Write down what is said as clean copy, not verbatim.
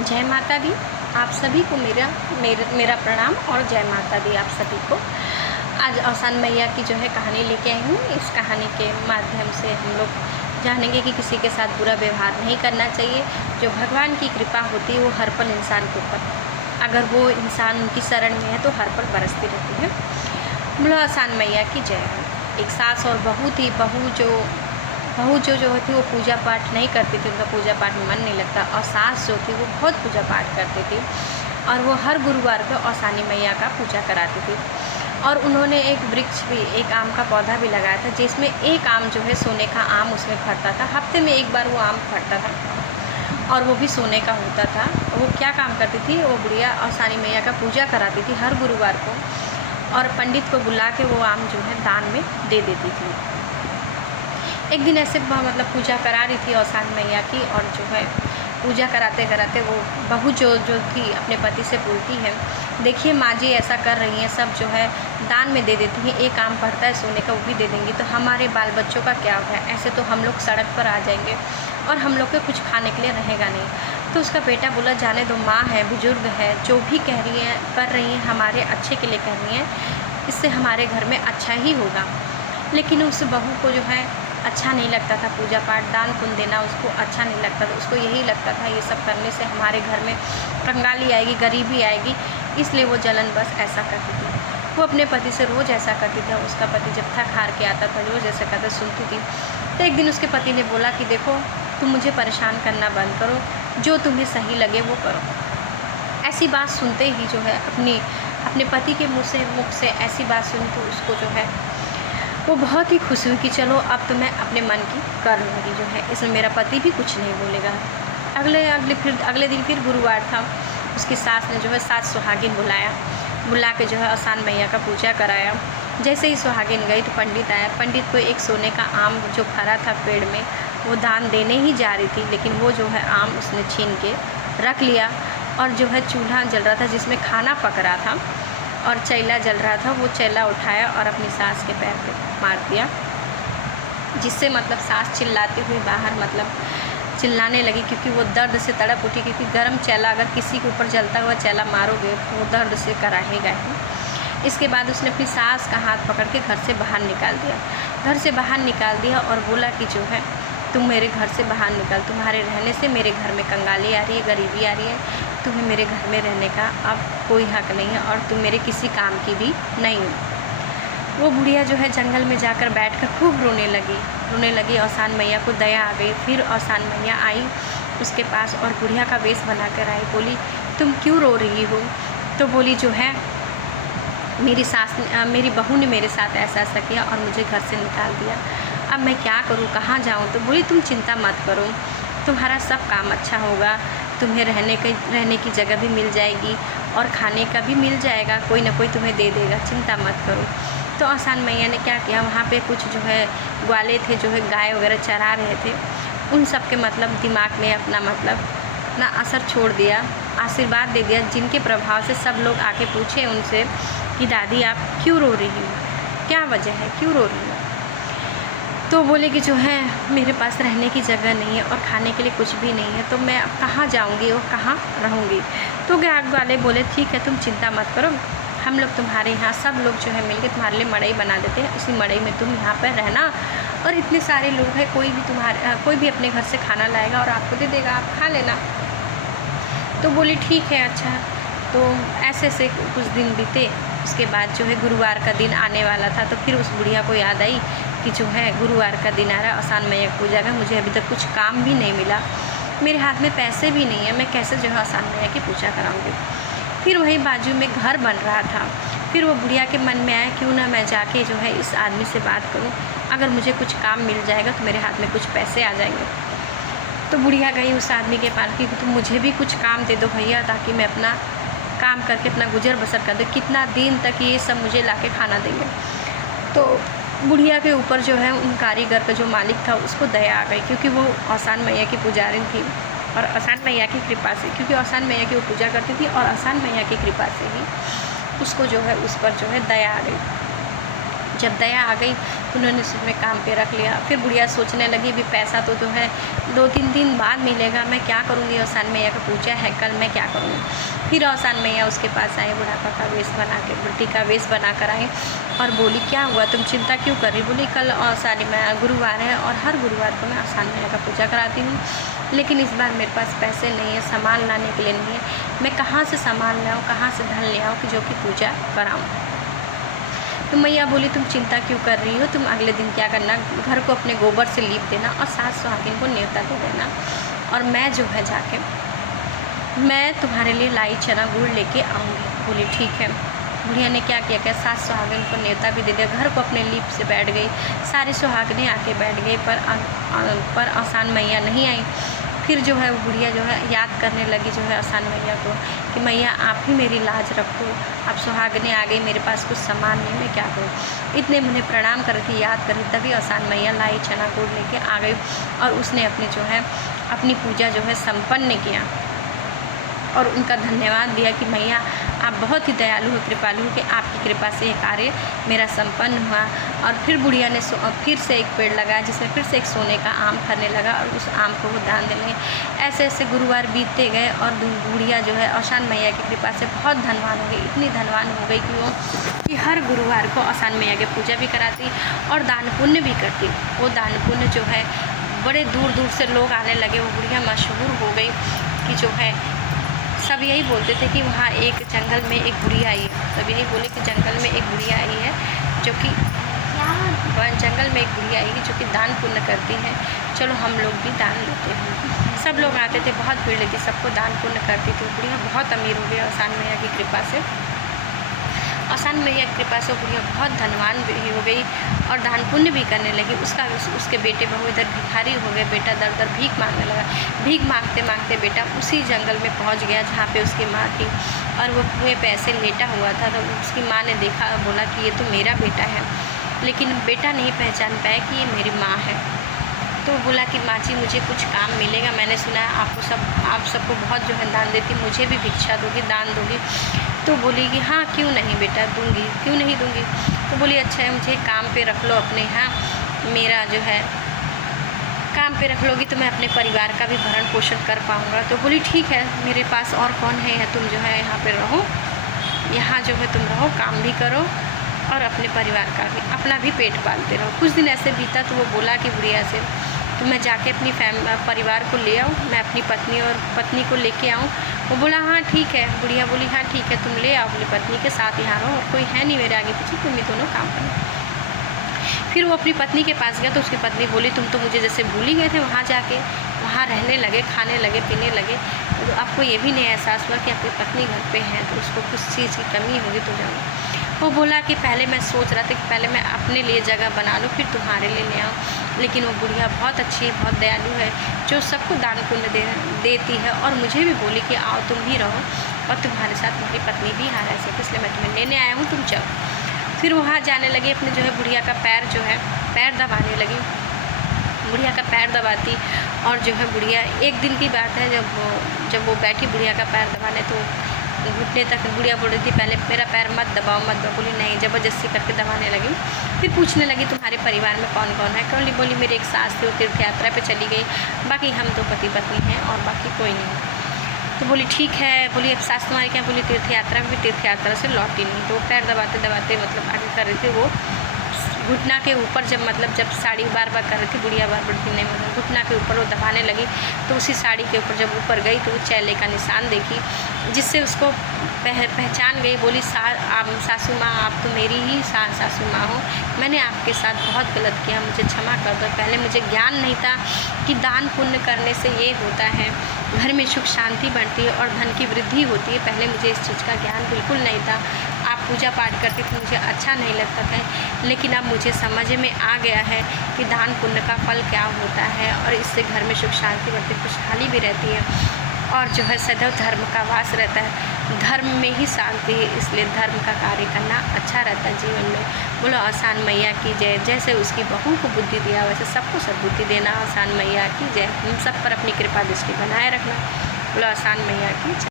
जय माता दी। आप सभी को मेरा मेरा मेरा प्रणाम और जय माता दी आप सभी को। आज औसान मैया की जो है कहानी लेके आई हूँ। इस कहानी के माध्यम से हम लोग जानेंगे कि किसी के साथ बुरा व्यवहार नहीं करना चाहिए। जो भगवान की कृपा होती है वो हर पल इंसान के ऊपर, अगर वो इंसान उनकी शरण में है तो हर पल बरसती रहती है। बोलो औसान मैया की जय हो। एक सास और बहू जो होती वो पूजा पाठ नहीं करती थी, उनका पूजा पाठ में मन नहीं लगता। और सास जो थी वो बहुत पूजा पाठ करती थी और वो हर गुरुवार को औसानी मैया का पूजा कराती थी। और उन्होंने एक वृक्ष भी, एक आम का पौधा भी लगाया था जिसमें एक आम जो है सोने का आम उसमें फरता था। हफ्ते में एक बार वो आम फरता था और वो भी सोने का होता था। वो क्या काम करती थी, वो बुढ़िया औसानी मैया का पूजा कराती थी हर गुरुवार को और पंडित को बुला के वो आम जो है दान में दे देती थी। एक दिन ऐसे मतलब पूजा करा रही थी औसान मैया की, और जो है पूजा कराते कराते वो बहू जो थी अपने पति से बोलती है, देखिए माँ जी ऐसा कर रही हैं, सब जो है दान में दे देती हैं, एक आम पड़ता है सोने का वो भी दे देंगी तो हमारे बाल बच्चों का क्या होगा, ऐसे तो हम लोग सड़क पर आ जाएंगे और हम लोग के कुछ खाने के लिए रहेगा नहीं। तो उसका बेटा बोला, जाने दो माँ है, बुजुर्ग है, जो भी कह रही हैं कर रही हैं हमारे अच्छे के लिए कर रही हैं, इससे हमारे घर में अच्छा ही होगा। लेकिन उस बहू को जो है अच्छा नहीं लगता था पूजा पाठ दान पुण्य देना, उसको अच्छा नहीं लगता था। उसको यही लगता था ये सब करने से हमारे घर में कंगाली आएगी, गरीबी आएगी, इसलिए वो जलन बस ऐसा करती थी। वो अपने पति से रोज़ ऐसा करती थी। उसका पति जब थक हार के आता था रोज़ ऐसा करता सुनती थी। तो एक दिन उसके पति ने बोला कि देखो तुम मुझे परेशान करना बंद करो, जो तुम्हें सही लगे वो करो। ऐसी बात सुनते ही जो है अपने पति के मुख से ऐसी बात सुन के उसको जो है वो बहुत ही खुश हुई कि चलो अब तो मैं अपने मन की कर लूँगी, जो है इसमें मेरा पति भी कुछ नहीं बोलेगा। अगले दिन फिर गुरुवार था। उसकी सास ने जो है 7 सुहागिन बुला के जो है औसान मैया का पूजा कराया। जैसे ही सुहागिन गई तो पंडित आया। पंडित को एक सोने का आम जो फरा था पेड़ में वो दान देने ही जा रही थी, लेकिन वो जो है आम उसने छीन के रख लिया और जो है चूल्हा जल रहा था जिसमें खाना पक रहा था और चैला जल रहा था, वो चैला उठाया और अपनी सास के पैर पे मार दिया, जिससे मतलब सास चिल्लाती हुई बाहर मतलब चिल्लाने लगी, क्योंकि वो दर्द से तड़प उठी। क्योंकि गर्म चैला अगर किसी के ऊपर जलता हुआ चैला मारोगे तो वो दर्द से कराहेगा ही। इसके बाद उसने अपनी सास का हाथ पकड़ के घर से बाहर निकाल दिया और बोला कि जो है तुम मेरे घर से बाहर निकल, तुम्हारे रहने से मेरे घर में कंगाली आ रही है, गरीबी आ रही है, तुम्हें मेरे घर में रहने का अब कोई हक नहीं है और तुम मेरे किसी काम की भी नहीं हो। वो बुढ़िया जो है जंगल में जाकर बैठकर खूब रोने लगी। औसान मैया को दया आ गई। फिर औसान मैया आई उसके पास और बुढ़िया का वेश बना कर आई। बोली, तुम क्यों रो रही हो? तो बोली, जो है मेरी बहू ने मेरे साथ ऐसा किया और मुझे घर से निकाल दिया, अब मैं क्या करूँ, कहाँ जाऊँ? तो बोली, तुम चिंता मत करो, तुम्हारा सब काम अच्छा होगा, तुम्हें रहने की जगह भी मिल जाएगी और खाने का भी मिल जाएगा, कोई ना कोई तुम्हें दे देगा, चिंता मत करो। तो औसान मैया ने क्या किया, वहाँ पे कुछ जो है ग्वाले थे जो है गाय वगैरह चरा रहे थे, उन सब के मतलब दिमाग में अपना असर छोड़ दिया, आशीर्वाद दे दिया, जिनके प्रभाव से सब लोग आके पूछे उनसे कि दादी आप क्यों रो रही हो, क्या वजह है, क्यों रो रही हो? तो बोले कि जो है मेरे पास रहने की जगह नहीं है और खाने के लिए कुछ भी नहीं है, तो मैं अब कहाँ जाऊँगी और कहाँ रहूँगी? तो गाय वाले बोले, ठीक है तुम चिंता मत करो, हम लोग तुम्हारे यहाँ सब लोग जो है मिलके तुम्हारे लिए मड़ई बना देते हैं, उसी मड़ई में तुम यहाँ पर रहना और इतने सारे लोग हैं, कोई भी अपने घर से खाना लाएगा और आपको दे देगा, आप खा लेना। तो बोली ठीक है अच्छा। तो ऐसे कुछ दिन बीते। उसके बाद जो है गुरुवार का दिन आने वाला था, तो फिर उस बुढ़िया को याद आई कि जो है गुरुवार का दिन आ रहा है, औसान मैया की पूजा का, मुझे अभी तक कुछ काम भी नहीं मिला, मेरे हाथ में पैसे भी नहीं है, मैं कैसे जो है औसान मैया की पूजा कराऊंगी? फिर वही बाजू में घर बन रहा था। फिर वो बुढ़िया के मन में आया, क्यों ना मैं जाके जो है इस आदमी से बात करूं, अगर मुझे कुछ काम मिल जाएगा तो मेरे हाथ में कुछ पैसे आ जाएंगे। तो बुढ़िया गई उस आदमी के पास कि तुम मुझे भी कुछ काम दे दो भैया, ताकि मैं अपना काम करके अपना गुजर बसर कर दूँ, कितना दिन तक ये सब मुझे ला के खाना देंगे? तो बुढ़िया के ऊपर जो है उन कारीगर का जो मालिक था उसको दया आ गई, क्योंकि वो औसान मैया की पुजारी थी और औसान मैया की कृपा से, क्योंकि औसान मैया की वो पूजा करती थी और औसान मैया की कृपा से ही उसको जो है उस पर जो है दया आ गई। जब दया आ गई उन्होंने उसमें काम पे रख लिया। फिर बुढ़िया सोचने लगी भी पैसा तो है 2-3 दिन बाद मिलेगा, मैं क्या करूँगी, औसान मैया का पूजा है कल, मैं क्या करूँगी। फिर औसान मैया उसके पास आई, बुढ़ापा का वेश बना के, बुढ़ी का वेश बना कर आई और बोली क्या हुआ, तुम चिंता क्यों कर रही। बोली कल औसान मैया गुरुवार है और हर गुरुवार को मैं औसान मैया का पूजा कराती हूँ, लेकिन इस बार मेरे पास पैसे नहीं है, सामान लाने के लिए नहीं है, मैं कहाँ से सामान लाऊँ, कहाँ से धन ले आऊँ कि जो कि पूजा कराऊँ। तो मैया बोली तुम चिंता क्यों कर रही हो, तुम अगले दिन क्या करना, घर को अपने गोबर से लीप देना और सास सुहागिन को न्योता दे देना, और मैं जो है जाके मैं तुम्हारे लिए लाई चना गुड़ लेके आऊँगी। बोली ठीक है। बुढ़िया ने क्या किया, क्या सास सुहागिन को न्योता भी दे दिया, घर को अपने लीप से बैठ गई, सारी सुहागिनें आके बैठ गई, पर औसान मैया नहीं आई। फिर जो है वो बुढ़िया जो है याद करने लगी जो है औसान मैया को कि मैया आप ही मेरी लाज रखो, अब सुहागिनें आ गई, मेरे पास कुछ सामान नहीं, मैं क्या करूँ। इतने मुझे प्रणाम कर रही थी, याद कर रही, तभी औसान मैया लाई चना गुड़ लेके आ गई और उसने अपनी जो है अपनी पूजा जो है संपन्न किया और उनका धन्यवाद दिया कि मैया आप बहुत ही दयालु हो, कृपालु हो कि आपकी कृपा से ये कार्य मेरा संपन्न हुआ। और फिर बुढ़िया ने फिर से एक पेड़ लगाया जिसमें फिर से एक सोने का आम फलने लगा और उस आम को वो दान देने लगे। ऐसे ऐसे गुरुवार बीतते गए और बुढ़िया जो है औसान मैया की कृपा से बहुत धनवान हो गई, इतनी धनवान हो गई कि वो कि हर गुरुवार को औसान मैया की पूजा भी कराती और दान पुण्य भी करती। वो दान पुण्य जो है बड़े दूर दूर से लोग आने लगे, वो बुढ़िया मशहूर हो गई कि जो है सब यही बोलते थे कि वहाँ एक जंगल में एक बुढ़िया आई है, सब यही बोले कि जंगल में एक बुढ़िया आई है जो कि जंगल में एक बुढ़िया आई है जो कि दान पुण्य करती हैं, चलो हम लोग भी दान लेते हैं। सब लोग आते थे, बहुत भीड़ लेती, सबको दान पुण्य करती थी। बुढ़िया बहुत अमीर हो गई औसान मैया की कृपा से। औसान मैया की कृपा से बुढ़िया बहुत धनवान भी हो गई और दान पुण्य भी करने लगी। उसके बेटे बहू इधर भिखारी हो गए, बेटा दर दर भीख मांगने लगा। भीख मांगते मांगते बेटा उसी जंगल में पहुंच गया जहाँ पे उसकी माँ थी और वो कुएं पे ऐसे लेटा हुआ था। तो उसकी माँ ने देखा, बोला कि ये तो मेरा बेटा है, लेकिन बेटा नहीं पहचान पाया कि ये मेरी माँ है। तो बोला कि माँ जी मुझे कुछ काम मिलेगा, मैंने सुना है आप सबको बहुत जो है दान देती, मुझे भी भिक्षा दोगी, दान दोगी। तो बोली कि हाँ क्यों नहीं बेटा, दूंगी, क्यों नहीं दूंगी। तो बोली अच्छा है, मुझे काम पे रख लो अपने यहाँ, मेरा जो है काम पे रख लोगी तो मैं अपने परिवार का भी भरण पोषण कर पाऊँगा। तो बोली ठीक है, मेरे पास और कौन है, तुम जो है यहाँ पे रहो, यहाँ जो है तुम रहो, काम भी करो और अपने परिवार का भी, अपना भी पेट पालते रहो। कुछ दिन ऐसे बीता तो वो बोला कि बुढ़िया से तो मैं जाके अपनी परिवार को ले आऊँ, मैं अपनी पत्नी को लेके आऊँ। वो बोला हाँ ठीक है। बुढ़िया बोली हाँ ठीक है, तुम ले आओ अपनी पत्नी के साथ, यहाँ रहो, और कोई है नहीं मेरे आगे पीछे, तुम ही दोनों काम करो। फिर वो अपनी पत्नी के पास गया तो उसकी पत्नी बोली तुम तो मुझे जैसे भूल ही गए थे, वहाँ जाके वहाँ रहने लगे, खाने लगे, पीने लगे, तो आपको ये भी नहीं एहसास हुआ कि आपकी पत्नी घर पे है तो उसको कुछ चीज़ की कमी होगी तो जाओ। वो बोला कि पहले मैं सोच रहा था कि पहले मैं अपने लिए जगह बना लूँ फिर तुम्हारे लिए ले आऊँ, लेकिन वो बुढ़िया बहुत अच्छी, बहुत दयालु है जो सबको दान पुण्य देती है और मुझे भी बोली कि आओ तुम भी रहो और तुम्हारे साथ तुम्हारी पत्नी भी यहाँ रह सके, इसलिए मैं तुम्हें लेने आया हूँ, तुम जाओ। फिर वहाँ जाने लगी, अपने जो है बुढ़िया का पैर जो है पैर दबाने लगी, बुढ़िया का पैर दबाती और जो है बुढ़िया, एक दिन की बात है जब वो बैठी बुढ़िया का पैर दबाने तो घुटने तक बुढ़िया बोल रही थी पहले मेरा पैर मत दबाओ मत दबाओ। बोली नहीं, ज़बरदस्ती करके दबाने लगी। फिर पूछने लगी तुम्हारे परिवार में कौन कौन है। बोली मेरी एक सास थी, वो तीर्थ यात्रा पे चली गई, बाकी हम तो पति पत्नी हैं और बाकी कोई नहीं। तो बोली ठीक है। बोली अब सास तुम्हारी क्या। बोली तीर्थ यात्रा में, तीर्थ यात्रा से लौटी नहीं। तो वो पैर दबाते दबाते मतलब आगे कर रही थी, वो घुटना के ऊपर जब साड़ी बार बार कर रही थी बुढ़िया, बार बार नहीं मतलब घुटना के ऊपर वो दबाने लगी तो उसी साड़ी के ऊपर जब ऊपर गई तो वो चैले का निशान देखी, जिससे उसको पहचान गई। बोली सासू माँ आप तो मेरी ही सासू माँ हो, मैंने आपके साथ बहुत गलत किया, मुझे क्षमा कर दो। पहले मुझे ज्ञान नहीं था कि दान पुण्य करने से ये होता है, घर में सुख शांति बढ़ती है और धन की वृद्धि होती है। पहले मुझे इस चीज़ का ज्ञान बिल्कुल नहीं था। आप पूजा पाठ करती थी, मुझे अच्छा नहीं लगता था, लेकिन अब मुझे समझ में आ गया है कि दान पुण्य का फल क्या होता है और इससे घर में सुख शांति बढ़ती, खुशहाली भी रहती है और जो है सदैव धर्म का वास रहता है। धर्म में ही शांति है, इसलिए धर्म का कार्य करना अच्छा रहता है जीवन में। बोलो औसान मैया की जय। जैसे उसकी बहू को बुद्धि दिया वैसे सबको सद्बुद्धि देना। औसान मैया की जय। हम सब पर अपनी कृपा दृष्टि बनाए रखना। बोलो औसान मैया की जय।